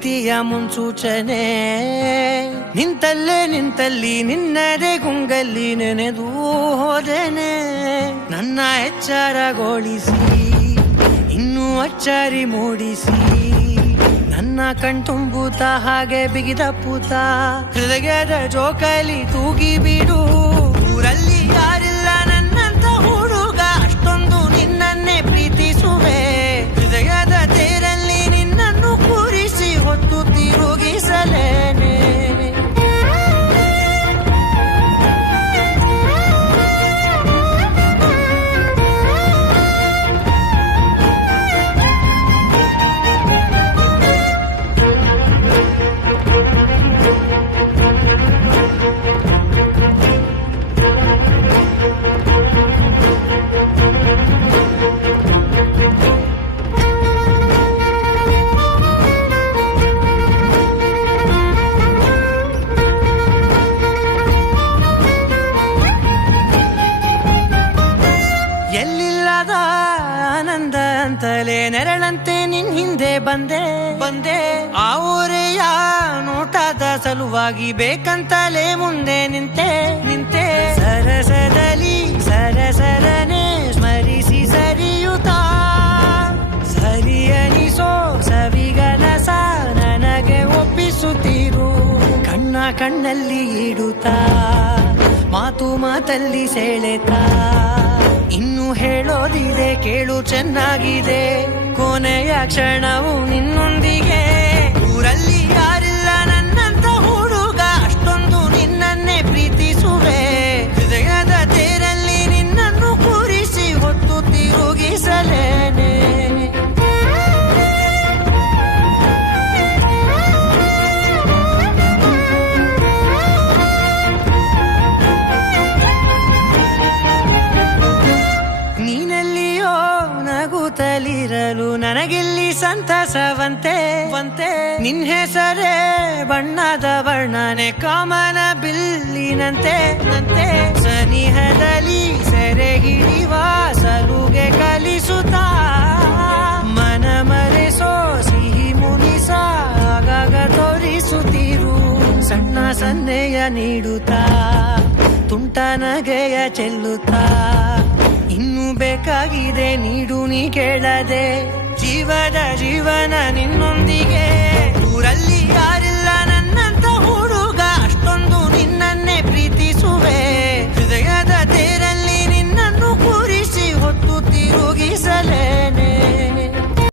ಪ್ರೀತಿಯ ಮುನ್ಸೂಚನೆ. ನಿಂತಲ್ಲಿ ನಿನ್ನದೇ ಗುಂಗಲ್ಲಿ ನೆನೆದು ಹೋದನೆ. ನನ್ನ ಎಚ್ಚರಗೊಳಿಸಿ ಇನ್ನೂ ಅಚ್ಚರಿ ಮೂಡಿಸಿ, ನನ್ನ ಕಣ್ತುಂಬುತ್ತ ಹಾಗೆ ಬಿಗಿದ ಪೂತ ಹೃದಯದ ಜೋಕಾಲಿ ತೂಗಿ ಬಿಡು. ಊರಲ್ಲಿ ಯಾರಿಲ್ಲ ನನ್ನಂತ ಹುಡುಗ, ಅಷ್ಟೊಂದು ನಿನ್ನನ್ನೇ ಪ್ರೀತಿಸುವೆ. ಹೃದಯದ ತೇರಲ್ಲಿ ನಿನ್ನನ್ನು ಕೂರಿಸಿ ಹೊತ್ತು ತಿರುಗಿಸಲೇನೆ. ಎಲ್ಲಿಲ್ಲದ ಆನಂದ ಅಂತಲೇ ನೆರಳಂತೆ ನಿನ್ ಹಿಂದೆ ಬಂದೆ. ಆ ಊರೆಯ ನೋಟದ ಸಲುವಾಗಿ ಬೇಕಂತಲೇ ಮುಂದೆ ನಿಂತೆ. ಸರಸದಲ್ಲಿ ಸರಸರನೆ ಸ್ಮರಿಸಿ ಸರಿಯುತ್ತಾ, ಸರಿಯನಿಸೋ ಸವಿಗನಸ ನನಗೆ ಒಪ್ಪಿಸುತ್ತೀರು. ಕಣ್ಣಲ್ಲಿ ಇಡುತ್ತಾ, ಮಾತಲ್ಲಿ ಸೆಳೆತಾ, ಇನ್ನು ಹೇಳೋದಿದೆ ಕೇಳು ಚೆನ್ನಾಗಿದೆ. ಕೊನೆಯ ಕ್ಷಣವು ನಿನ್ನೊಂದಿಗೆ. ಊರಲ್ಲಿ ಯಾರಿಲ್ಲ ನನ್ನಂತ ಹುಡುಗ, ಅಷ್ಟೊಂದು ನಿನ್ನನ್ನೇ ಪ್ರೀತಿಸುವೆ. ಹೃದಯದ ತೇರಲ್ಲಿ ನಿನ್ನನ್ನು ಕೂರಿಸಿ ಹೊತ್ತು ತಿರುಗಿಸಲೇನೆ. ನೀನೆಲ್ಲಿಯೋ ನಗುತ್ತಲಿರಲು ನನಗಿಲ್ಲಿ ಸಂತಸವಂತೆ. ನಿನ್ ಹೆಸರೇ ಬಣ್ಣದ ವರ್ಣನೆ ಕಾಮನ ಬಿಲ್ಲಿನಂತೆ. ಸನಿಹದಲ್ಲಿ ಸೆರೆ ಹಿಡಿಯುವ ಸಲುಗೆ ಕಲಿಸುತ್ತಾ, ಮನ ಮರೆಸೋ ಸಿಹಿ ಮುನಿಸ ಆಗಾಗ ತೋರಿಸುತ್ತೀರು. ಸಣ್ಣ ಸನ್ನೆಯ ನೀಡುತ್ತಾ, ತುಂಟ ನಗೆಯ ಚೆಲ್ಲುತ್ತಾ, ಇನ್ನೂ ಬೇಕಾಗಿದೆ ನೀಡು ನೀ ಕೇಳದೆ. ಜೀವನ ನಿನ್ನೊಂದಿಗೆ